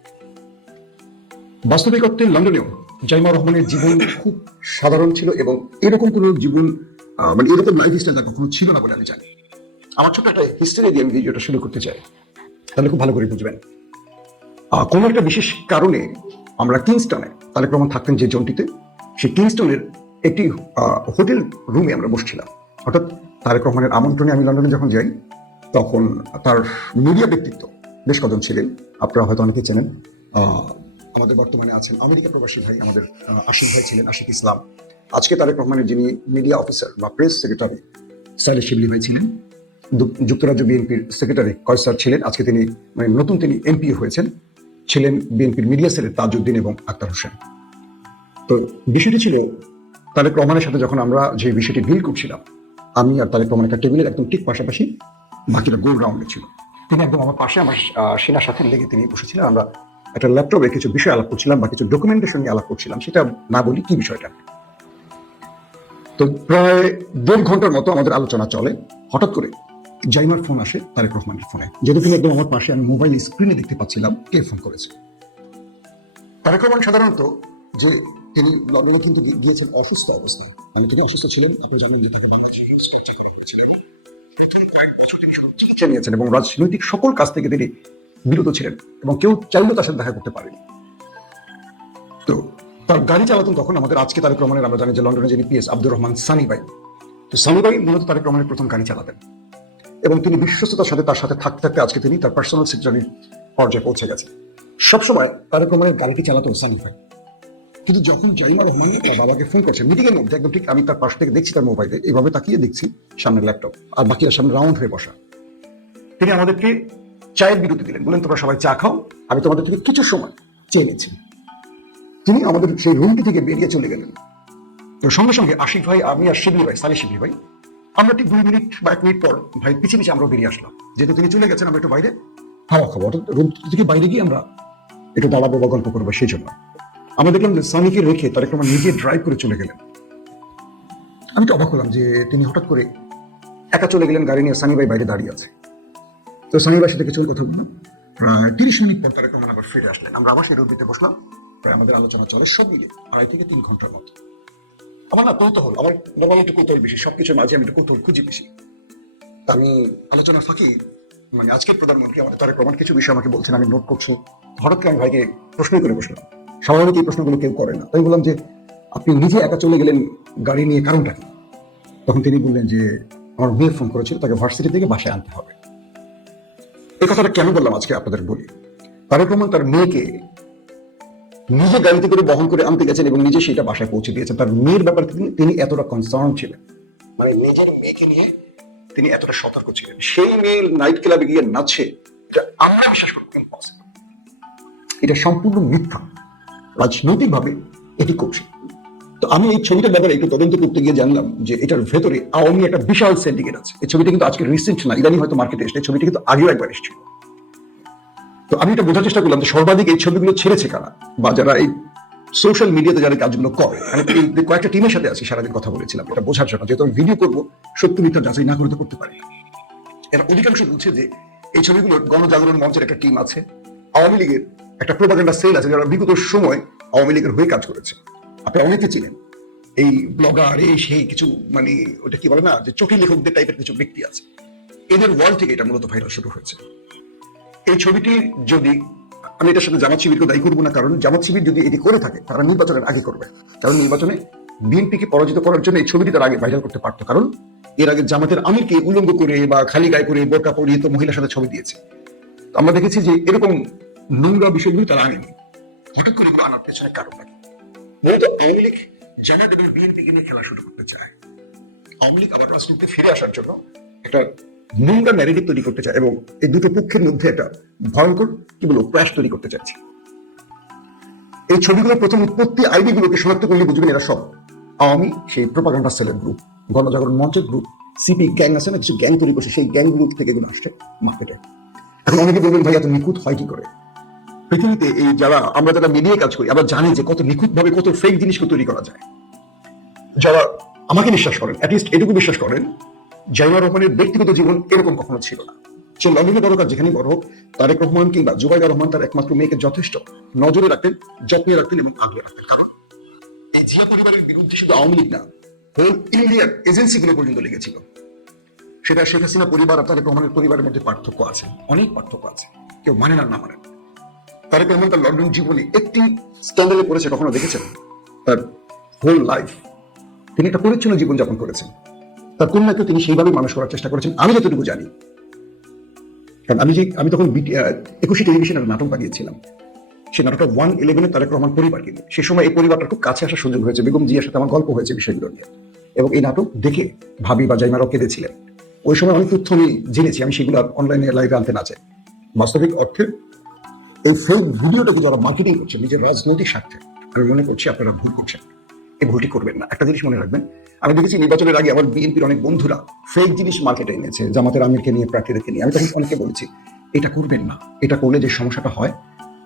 বাস্তবিক অর্থে লন্ডনেও জারিমা রহমানের জীবন খুব সাধারণ ছিল এবং এরকম কোনো জীবন মানে এরকম লাইফ স্টাইল কখনো ছিল না বলে আমি জানি। আমার ছোট্ট একটা হিস্ট্রি দিয়ে আমি ভিডিওটা শুরু করতে চাই, তাহলে খুব ভালো করে বুঝবেন। কোনো একটা বিশেষ কারণে আমরা কিংস্টনে, তারেক রহমান থাকতেন যে জোনটিতে, সেই কিংস্টনের একটি হোটেল রুমে আমরা বসছিলাম। অর্থাৎ তারেক রহমানের আমন্ত্রণে আমি লন্ডনে যখন যাই, তখন তার মিডিয়া ব্যক্তিত্ব বেশ কজন ছিলেন, আপনারা হয়তো অনেকে চেনেন। আমাদের বর্তমানে আছেন আমেরিকা প্রবাসী ভাই, আমাদের আশিক ভাই ছিলেন, আশিক ইসলাম। আজকে তারেক রহমানের যিনি মিডিয়া অফিসার বা প্রেস সেক্রেটারি, সাইলেশ শিবলি ভাই ছিলেন। যুক্তরাজ্য বিএনপির সেক্রেটারি কয়সার ছিলেন, আজকে তিনি মানে নতুন তিনি এমপি হয়েছেন, ছিলেন বিএনপির মিডিয়া সেলের তাজউদ্দিন এবং আক্তার হোসেন। তো বিষয়টি ছিল তারেক রহমানের সাথে যখন আমরা যে বিষয়টি ডিল করছিলাম, আমি আর তারেক রহমান একটা টেবিলের একদম ঠিক পাশাপাশি, বাকিটা গোল রাউন্ডে ছিল। তিনি একদম আমার পাশে, আমার সেনার সাথে লেগে তিনি বসেছিলেন। আমরা একটা ল্যাপটপে কিছু বিষয় আলাপ করছিলাম বা কিছু ডকুমেন্টেশন নিয়ে আলাপ করছিলাম, সেটা না বলি কি বিষয়টা। তো প্রায় 1.5 ঘন্টার মতো আমাদের আলোচনা চলে। হঠাৎ করে জারিমার ফোন আসে তারেক রহমানের ফোনে, যেহেতু তিনি একদম আমার পাশে, আমি মোবাইল স্ক্রিনে দেখতে পাচ্ছিলাম কে ফোন করেছে। তারেক রহমান সাধারণত যে তিনি লন্ডনে কিন্তু গিয়েছেন অসুস্থ অবস্থায়, মানে তিনি অসুস্থ ছিলেন। আপনি জানেন যে তাকে বাংলাদেশে টর্চার করা হয়েছিল। প্রথম কয়েক বছর তিনি শুধু চিকিৎসা নিয়েছেন এবং রাজনৈতিক সকল কাজ থেকে তিনি বিরত ছিলেন এবং কেউ চাইলেও তার সাথে দেখা করতে পারেনি। তো তার গাড়ি চালাতেন তখন আমাদের আজকে তারেক রহমানের, আমরা জানি যে লন্ডনে যিনি পিএস আব্দুর রহমান সানি ভাই, তো সানি ভাই মূলত তারেক রহমানের প্রথম গাড়ি চালাতেন এবং তিনি বিশ্বস্ততার সাথে তার সাথে থাকতে থাকতে আজকে তিনি তার পার্সোনাল সেক্রেটারির পর্যায়ে পৌঁছে গেছেন। সবসময় তারেক রহমানের গাড়িটি চালাতো সানি ভাই। কিন্তু যখন জাইমা রহমান তার বাবাকে ফোন করছে মিটিং এর মধ্যে, একদম ঠিক আমি তার পাশ থেকে দেখছি তার মোবাইলে, এইভাবে তাকিয়ে দেখছি সামনে ল্যাপটপ আর বাকিরা সামনে রাউন্ড হয়ে বসা, তিনি আমাদেরকে চায়ের বিরতি দিলেন, বলেন তোমরা সবাই চা খাও, আমি তোমাদের থেকে কিছু সময় চেয়ে নিচ্ছি। তিনি আমাদের সেই রুমটি থেকে বেরিয়ে চলে গেলেন। তো সঙ্গে সঙ্গে আশিক ভাই, আমি আর শিবলি ভাই, সালি শিবলি ভাই, আমরা ঠিক 2 মিনিট বা 1 মিনিট পর ভাই পিছিয়ে পিছিয়ে আমরা বেরিয়ে আসলাম। যেহেতু তিনি চলে গেছেন, আমরা একটু বাইরে হাওয়া খাবো, অর্থাৎ রুম থেকে বাইরে গিয়ে আমরা একটু দাঁড়াবো বা গল্প করবো। সেই জন্য আমরা দেখলাম যে সানিকে রেখে তারেক রহমান নিজে ড্রাইভ করে চলে গেলেন। আমি তো অবাক হলাম যে তিনি হঠাৎ করে একা চলে গেলেন, গাড়ি নিয়ে সানি ভাই বাইরে দাঁড়িয়ে আছে। তো সানি ভাইয়ের সাথে কিছু কথা বললাম, প্রায় 30 মিনিট পর তারেক রহমান আবার ফিরে আসলেন। আমরা আবার সেই রুমটিতে বসলাম, প্রায় আমাদের আলোচনা চলে সব মিলে 2.5 থেকে 3 ঘন্টার মতো। আমার না কৌতূহল, আমার নর্মালি একটু কৌতূহল বেশি, সবকিছুর মাঝে আমি একটু কৌতূহল খুঁজি বেশি। আমি আলোচনার ফাঁকি, মানে আজকের প্রধানমন্ত্রী আমাদের তারেক রহমান কিছু বিষয় আমাকে বলছেন, আমি নোট করছি। হঠাৎ করে আমি ভাইকে প্রশ্নই করে বসলাম, স্বাভাবিক এই প্রশ্নগুলো কেউ করে না। তাই বললাম যে আপনি নিজে একা চলে গেলেন গাড়ি নিয়ে, কারণটা কি? তখন তিনি বললেন যে আমার মেয়ে ফোন করেছিল, তাকে ভার্সিটি থেকে বাসায় আনতে হবে। এই কথাটা কেন বললাম আজকে আপনাদের বলি। তারেক রহমান তার মেয়েকে নিজে গাড়িতে করে বহন করে আনতে গেছেন এবং নিজে সেটা বাসায় পৌঁছে দিয়েছেন। তার মেয়ের ব্যাপারে তিনি এতটা কনসার্ন ছিলেন, মানে নিজের মেয়েকে নিয়ে তিনি এতটা সতর্ক ছিলেন। সেই মেয়ে নাইট ক্লাবে গিয়ে নাচছে, এটা আমরা বিশ্বাস করি ইম্পসিবল। এটা সম্পূর্ণ মিথ্যা, রাজনৈতিকভাবে এটি করছে। তো আমি এই ছবিটার ব্যাপারে একটু তদন্ত করতে গিয়ে জানলাম যে এটার ভেতরে আওয়ামী একটা বিশাল সিন্ডিকেট আছে। এই ছবিটা কিন্তু আজকে রিসেন্ট না, ইদানিং হয়তো মার্কেটে এসেছে। ছবিটা কিন্তু আগেও একবার এসেছিল। তো আমি এটা বোঝার চেষ্টা করলাম যে সর্বাধিক এই ছবিগুলো ছেড়েছে কারা, বা যারা এই সোশ্যাল মিডিয়াতে যারা কাজগুলো করে। আমি কয়েকটা টিমের সাথে আছি, সারাদিন কথা বলেছিলাম এটা বোঝার জন্য, যেহেতু আমি ভিডিও করবো, সত্য মিথ্যা যাচাই না করে তো করতে পারি। এরা অধিকাংশ বলছে যে এই ছবিগুলোর গণজাগরণ মঞ্চের একটা টিম আছে, আওয়ামী লীগের একটা প্রোপাগান্ডা সেল আছে, যারা বিগত সময় আওয়ামী লীগের হয়ে কাজ করেছে। আপনি অনেকে চিনেন, এই ব্লগার, এই সেই কিছু, মানে ওটা কি বলে না, যে চোখে লেখকদের টাইপের কিছু ব্যক্তি আছে। এদের ওয়ার্ল্ড থেকে এটা মূলত ভাইরাল শুরু হয়েছে। এই ছবিটি যদি, আমি এটার সাথে জামাত শিবিরকে দায়ী করবো না, কারণ জামাত শিবির যদি এটি করে থাকে তারা নির্বাচনের আগে করবে, কারণ নির্বাচনে বিএনপিকে পরাজিত করার জন্য এই ছবিটি তার আগে ভাইরাল করতে পারতো। কারণ এর আগে জামাতের আমিরকে উল্লঙ্ঘ করে বা খালি গায়ে করে বোরকা পরিহিত মহিলার সাথে ছবি দিয়েছে। আমরা দেখেছি যে এরকম নোংরা বিষয়গুলো তারা আনেনি। হঠাৎ করে এগুলো আনার পেছনে কারণ লাগে মূলত আওয়ামী লীগ জামাত এবং বিএনপিকে নিয়ে খেলা শুরু করতে চায়। আওয়ামী লীগ আবার রাজনীতিতে ফিরে আসার জন্য একটা নোংরা ন্যারেটিভ তৈরি করতে চায় এবং এই দুটো পক্ষের মধ্যে একটা ভয়ঙ্কর কি বলবো ক্র্যাশ তৈরি করতে চাইছে। এই ছবিগুলোর প্রথম উৎপত্তি আইডিগুলোকে শনাক্ত করলে বুঝবেন এরা সব আওয়ামী সেই প্রোপাগান্ডা সেলের গ্রুপ, গণজাগরণ মঞ্চের গ্রুপ, সিপি গ্যাং আছে না, কিছু গ্যাং তৈরি করছে, সেই গ্যাং গ্রুপ থেকে এগুলো আসছে মার্কেটে। এখন অনেকে বলবেন ভাই এত নিখুঁত হয় কি করে? পৃথিবীতে এই আমরা যারা মিডিয়ায় কাজ করি, আমরা জানি যে কত নিখুঁত ভাবে কত ফেক জিনিসকে তৈরি করা যায়। যারা আমাকে বিশ্বাস করেন, অ্যাটলিস্ট এটুকু বিশ্বাস করেন, জাইমা রহমানের ব্যক্তিগত জীবন এরকম কখনো ছিল না। সে লন্ডনে বড় কাজ যেখানেই বড় হোক, তারেক রহমান কিংবা জুবাইদা রহমান তার একমাত্র মেয়েকে যথেষ্ট নজরে রাখতেন, যত্নে রাখতেন এবং আগলে রাখতেন। কারণ এই জিয়া পরিবারের বিরুদ্ধে শুধু আওয়ামী লীগ না, হোল ইন্ডিয়ার এজেন্সিগুলো পর্যন্ত লেগেছিল। সেটা শেখ হাসিনা পরিবার আর তারেক রহমানের পরিবারের মধ্যে পার্থক্য আছে, অনেক পার্থক্য আছে, কেউ মানে না না মানে। তারেক রহমান তার লন্ডন জীবনে একটি স্ক্যান্ডালে পড়েছে কখনো দেখেছেন? তার হোল লাইফ তিনি একটা পরিচ্ছন্ন জীবনযাপন করেছেন। তার কন্যাকে তিনি সেইভাবে মানুষ করার চেষ্টা করেছেন, আমি যতটুকু জানি। কারণ আমি তখন 21 টেলিভিশনের নাটক বানিয়েছিলাম, সেই নাটকটা 111 তারেক রহমান পরিবারকে নিয়ে। সে সময় এই পরিবারটার খুব কাছে আসার সুযোগ হয়েছে, বেগম জিয়ার সাথে আমার গল্প হয়েছে বিষয়গুলো নিয়ে, এবং এই নাটক দেখে ভাবি বা জাইমারাও কেঁদেছিলেন। ওই সময় অনেক তথ্য আমি জেনেছি, আমি সেগুলো অনলাইনে লাইভে আনতে না চাই। বাস্তবিক অর্থে এই ফেক ভিডিওটাকে যারা মার্কেটিং করছে নিজের রাজনৈতিক স্বার্থে, মনে করছি আপনারা ভুল করছেন, এই ভুলটি করবেন না। একটা জিনিস মনে রাখবেন, আমি দেখেছি নির্বাচনের আগে আমার বিএনপির অনেক বন্ধুরা ফেক জিনিস মার্কেটে এনেছে, জামাতের আমিরকে নিয়ে, প্রার্থীদেরকে নিয়ে। আমি তখন অনেকে বলেছি এটা করবেন না। এটা করলে যে সমস্যাটা হয়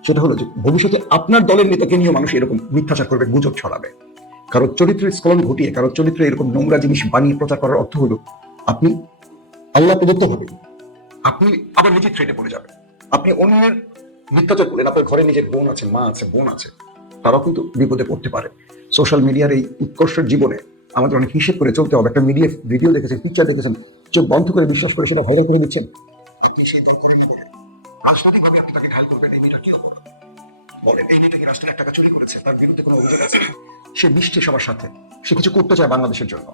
সেটা হলো যে ভবিষ্যতে আপনার দলের নেতাকে নিয়ে মানুষ এরকম মিথ্যাচার করবে, গুজব ছড়াবে। কারো চরিত্রের স্খলন ঘটিয়ে, কারো চরিত্রে এরকম নোংরা জিনিস বানিয়ে প্রচার করার অর্থ হলো আপনি আল্লাহ প্রদত্ত হবেন, আপনি আবার নিজে থ্রেটে পড়ে যাবেন। আপনি অন্যের মিথ্যাচার করলেন, আপনার ঘরে নিজের বোন আছে, মা আছে, বোন আছে, তারাও কিন্তু বিপদে পড়তে পারে। সোশ্যাল মিডিয়ার এই উৎকর্ষের জীবনে আমাদের অনেক হিসেব করে চলতে হবে। একটা মিডিয়া ভিডিও দেখেছেন, পিকচার দেখেছেন, চোখ বন্ধ করে বিশ্বাস করে সেটা ভাইরাল করে দিচ্ছেন। আপনি সেই দল করেননি বলেন, রাজনৈতিকভাবে আপনি তাকে ঘায়াল করবেন, এই মেয়েটা কি অপরাধ? বলেন এই মেয়েটা কি রাষ্ট্রের টাকা চুরি করেছে, তার বিরুদ্ধে কোনো অভিযোগ আছে? সে মিশছে সবার সাথে, সে কিছু করতে চায় বাংলাদেশের জন্য,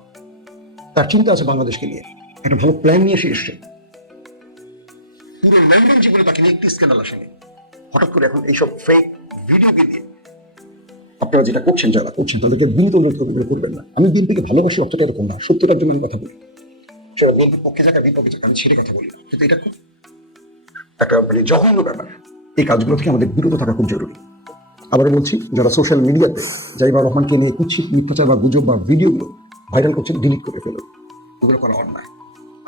তার চিন্তা আছে বাংলাদেশকে নিয়ে, একটা ভালো প্ল্যান নিয়ে সে এসছে। পুরো লন্ডন জীবনে তাকে নিয়ে একটি স্ক্যান্ডাল আসেনি। হঠাৎ করে এখন এইসব ফেক ভিডিওকে দিয়ে আপনারা যেটা করছেন, যারা করছেন তাদেরকে বিনীত অনুরোধ করবেন না। আমি বিএনপিকে ভালোবাসি, অতটা এরকম না, সত্যটার জন্য আমি কথা বলি। সেটা বিএনপির পক্ষে যাক বিপক্ষে যাক, আমি ছেড়ে কথা বলি না, কিন্তু এটা খুব একটা মানে জঘন্য ব্যাপার। এই কাজগুলো থেকে আমাদের বিরত থাকা খুব জরুরি। আবারও বলছি, যারা সোশ্যাল মিডিয়াতে জাইমা রহমানকে নিয়ে কুৎসিত মিথ্যাচার বা গুজব বা ভিডিওগুলো ভাইরাল করছেন, ডিলিট করে ফেলুন, এগুলো করা অন্যায়।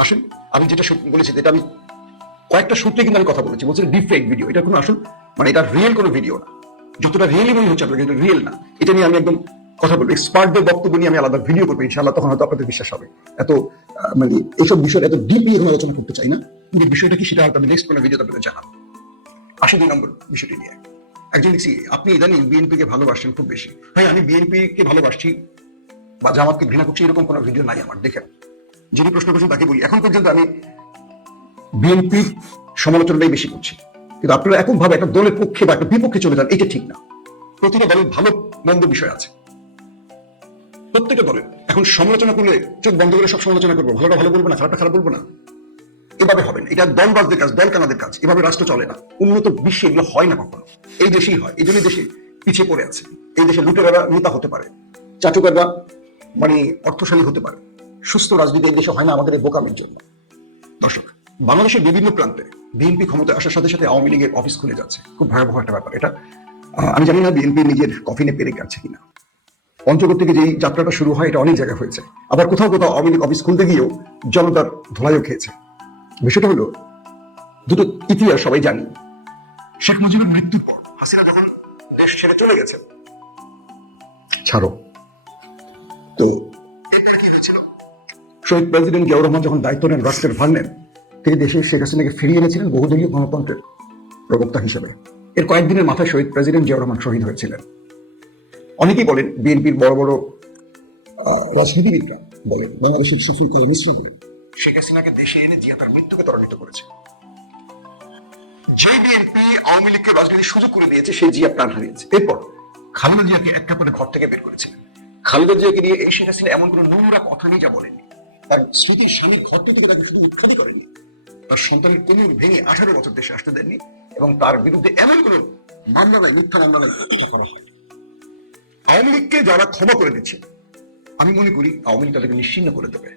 আসেন, আমি যেটা বলেছি, এটা আমি কয়েকটা সূত্রে কিন্তু আমি কথা বলেছি, বলছি ডিফেক্ট ভিডিও, এটা কোনো আসল মানে এটা রিয়েল কোনো ভিডিও না। যতটা রিয়েলি মনে হচ্ছে আপনাদের, এটা রিয়েল না। এটা নিয়ে আমি একদম কথা বলবো, এক্সপার্টদের বক্তব্য নিয়ে আমি আলাদা ভিডিও করবো ইনশাআল্লাহ, তখন হয়তো আপনাদের বিশ্বাস হবে। এত মানে এইসব বিষয় এত ডিপলি এখন আলোচনা করতে চাই না। কিন্তু বিষয়টা কি সেটা হয়তো আমি নেক্সট কোনো ভিডিওতে আপনাদের জানাবো। 82 নম্বর বিষয়টি নিয়ে একজন লিখছি, আপনি ইদানিং বিএনপিকে ভালোবাসেন খুব বেশি। ভাই, আমি বিএনপিকে ভালোবাসছি বা জামাতকে ঘৃণা করছি এরকম কোনো ভিডিও নাই আমার। দেখেন, যিনি প্রশ্ন করছেন তাকে বলি, এখন পর্যন্ত আমি বিএনপির সমালোচনাটাই বেশি করছি, কিন্তু আপনারা এখন ভাবে একটা দলের পক্ষে বা একটা বিপক্ষে চলে যান, এটা ঠিক না। প্রতিটা দলের ভালো মন্দ বিষয় আছে, প্রত্যেকটা দলের। এখন সমালোচনা করলে চোখ বন্ধ করে সব সমালোচনা করবো, ভালোটা ভালো বলবো না, খারাপটা খারাপ বলবো না, এভাবে হবে না। এটা দলবাজদের কাজ, দল কানাদের কাজ, এভাবে রাষ্ট্র চলে না। উন্নত বিশ্বে এগুলো হয় না কখনো, এই দেশেই হয়। এই জন্য দেশে পিছিয়ে পড়ে আছে। এই দেশে লুটেরারা নেতা হতে পারে, চাটুকাররা মানে অর্থশালী হতে পারে। সুস্থ রাজনীতি এই দেশে হয় না আমাদের এই বোকামির জন্য। দর্শক, বাংলাদেশের বিভিন্ন প্রান্তে বিএনপি ক্ষমতায় আসার সাথে সাথে আওয়ামী লীগের অফিস খুলে যাচ্ছে, খুব ভয়াবহ একটা ব্যাপার এটা। আমি জানি না বিএনপি নিজের কফিনে পেরে গেছে কিনা। পঞ্চগড় থেকে যেই যাত্রাটা শুরু হয়, এটা অনেক জায়গায় হয়েছে। আবার কোথাও কোথাও আওয়ামী লীগ অফিস খুলতে গিয়েও জনতার ধোলাইও খেয়েছে। বিষয়টা হলো, দুটো ইতিহাস সবাই জানি। শেখ মুজিবের মৃত্যুর পর হাসিনা যখন দেশ ছেড়ে চলে গেছে, ছাড়ো তো কি হয়েছিল, শহীদ প্রেসিডেন্ট জিয়াউর রহমান যখন দায়িত্ব নেন, রাষ্ট্রের ভার নেন, তিনি দেশে শেখ হাসিনাকে ফিরিয়ে এনেছিলেন বহুদলীয় গণতন্ত্রের প্রবক্তা হিসেবে। এর কয়েকদিনের মাথায় শহীদ প্রেসিডেন্ট জিয়াউর রহমান শহীদ হয়েছিলেন। অনেকেই বলেন, বিএনপির বড় বড় রাজনীতিবিদরা বলেন, বাংলাদেশের সফল কলামিস্টরা বলেন, শেখ হাসিনাকে দেশে এনে জিয়া তার মৃত্যুকে ত্বরান্বিত করেছে। যে বিএনপি আওয়ামী লীগকে রাজনীতির সুযোগ করে দিয়েছে, সেই জিয়া প্রাণ হারিয়েছে। এরপর খালেদা জিয়াকে একটা করে ঘর থেকে বের করেছিলেন। খালেদা জিয়াকে নিয়ে এই শেখ হাসিনা এমন কোনো নোংরা কথা নেই যা বলেননি। তার স্মৃতির স্বামীর ঘর থেকে তাকে শুধু উৎখাতই করেননি, তার সন্তানের কোমর ভেঙে 18 বছর দেশে আসতে দেননি, এবং তার বিরুদ্ধে এমন কোনো মামলা নয়, মিথ্যা মামলা নয়, করা হয়নি। আওয়ামী লীগকে যারা ক্ষমা করে দিচ্ছে, আমি মনে করি আওয়ামী লীগ তাদেরকে নিশ্চিহ্ন করে দেবে।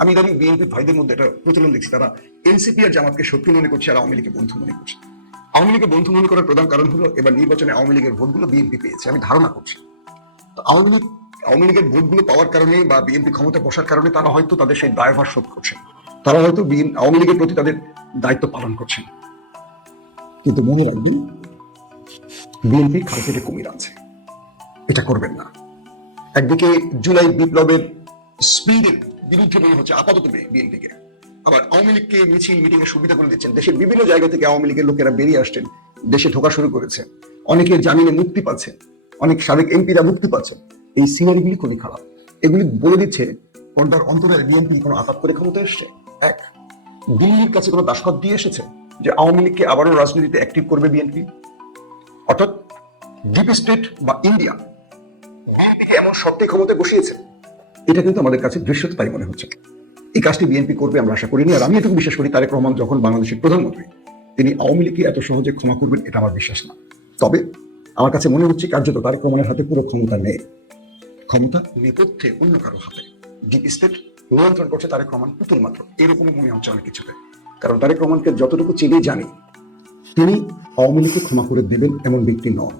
আমি ইদানিং বিএনপি ভাইদের মধ্যে একটা প্রচলন দেখছি, তারা এনসিপি আর জামাতকে শত্রু মনে করছে আর আওয়ামী লীগকে বন্ধু মনে করছে। আওয়ামী লীগকে বন্ধু মনে করার প্রধান কারণ হলো, এবার নির্বাচনে আওয়ামী লীগের ভোটগুলো বিএনপি পেয়েছে, আমি ধারণা করছি। তো আওয়ামী লীগের ভোটগুলো পাওয়ার কারণে বা বিএনপি ক্ষমতা বসার কারণে তারা হয়তো তাদের সেই দায়ভার শোধ করছেন, তারা হয়তো আওয়ামী লীগের প্রতি তাদের দায়িত্ব পালন করছেন। কিন্তু মনে রাখবেন, বিএনপি খাল কেটে কুমির আছে, এটা করবেন না। একদিকে জুলাই বিপ্লবের স্পিডের বিরুদ্ধে মনে হচ্ছে আপাতত বিএনপিকে, আবার আওয়ামী লীগকে মিছিল মিটিং এর সুবিধা করে দিচ্ছেন। দেশের বিভিন্ন জায়গা থেকে আওয়ামী লীগের লোকেরা বেরিয়ে আসছেন, দেশে ঢোকা শুরু করেছে, অনেকে জামিনে মুক্তি পাচ্ছে, অনেক সাবেক এমপিরা মুক্তি পাচ্ছেন। এই সিনারিগুলি খুবই খারাপ। এগুলি বলে দিচ্ছে পর্দার অন্তরের বিএনপি কোনো আঘাত করে ক্ষমতা এসছে। এক, দিল্লির কাছে কোনো দাসখত দিয়ে এসেছে যে আওয়ামী লীগকে আবারও রাজনীতিতে অ্যাক্টিভ করবে বিএনপি। অর্থাৎ ডিপ স্টেট বা ইন্ডিয়া বিএনপিকে এমন সত্যি ক্ষমতায় বসিয়েছে, এটা কিন্তু আমাদের কাছে দৃশ্যত তাই মনে হচ্ছে। এই কাজটি বিএনপি করবে আমরা আশা করিনি। আর আমি এটুকু বিশ্বাস করি, তারেক রহমান যখন বাংলাদেশের প্রধানমন্ত্রী, তিনি আওয়ামী লীগকে এত সহজে ক্ষমা করবেন এটা আমার বিশ্বাস না। তবে আমার কাছে মনে হচ্ছে কার্যত তারেক রহমানের হাতে পুরো ক্ষমতা নেই, ক্ষমতা নেপথ্যে অন্য কারো হাতে। ডিপ স্টেট নিয়ন্ত্রণ করছে তারেক রহমান পুতুল মাত্র, এরকমই মনে হচ্ছে অনেক কিছুতে। কারণ তারেক রহমানকে যতটুকু চিনি জানি, তিনি আওয়ামী লীগকে ক্ষমা করে দেবেন এমন ব্যক্তি নন।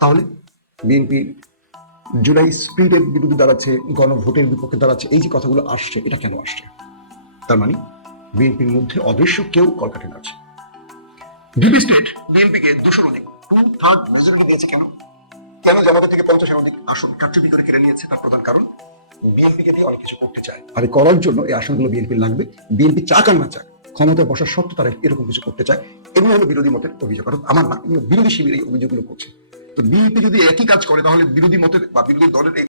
তাহলে বিএনপি জুলাই স্পিডের বিরুদ্ধে দাঁড়াচ্ছে, গণভোটের বিপক্ষে দাঁড়াচ্ছে, এই যে কথাগুলো আসছে, এটা কেন আসছে? তার মানে বিএনপির মধ্যে অদৃশ্য কেউ কলকাঠে আছে। ডিপ স্টেট বিএনপিকে 200 অধিক 2/3 মেজরিটি দিয়েছে। কেন জামাতের থেকে 50 অধিক আসন কারচুপি করে কেড়ে নিয়েছে? তার প্রধান কারণ, বিএনপিকে দিয়ে অনেক কিছু করতে চায়, আর এই করার জন্য এই আসনগুলো বিএনপির লাগবে। বিএনপি চাক আর না চাক, ক্ষমতায় বসার সত্ত্বেও তারা এরকম কিছু করতে চায়। এগুলো হলো বিরোধী মতের অভিযোগ, অর্থাৎ আমার না, বিরোধী শিবির এই অভিযোগগুলো করছে। তো বিএনপি যদি একই কাজ করে তাহলে বিরোধী মতের বা বিরোধী দলের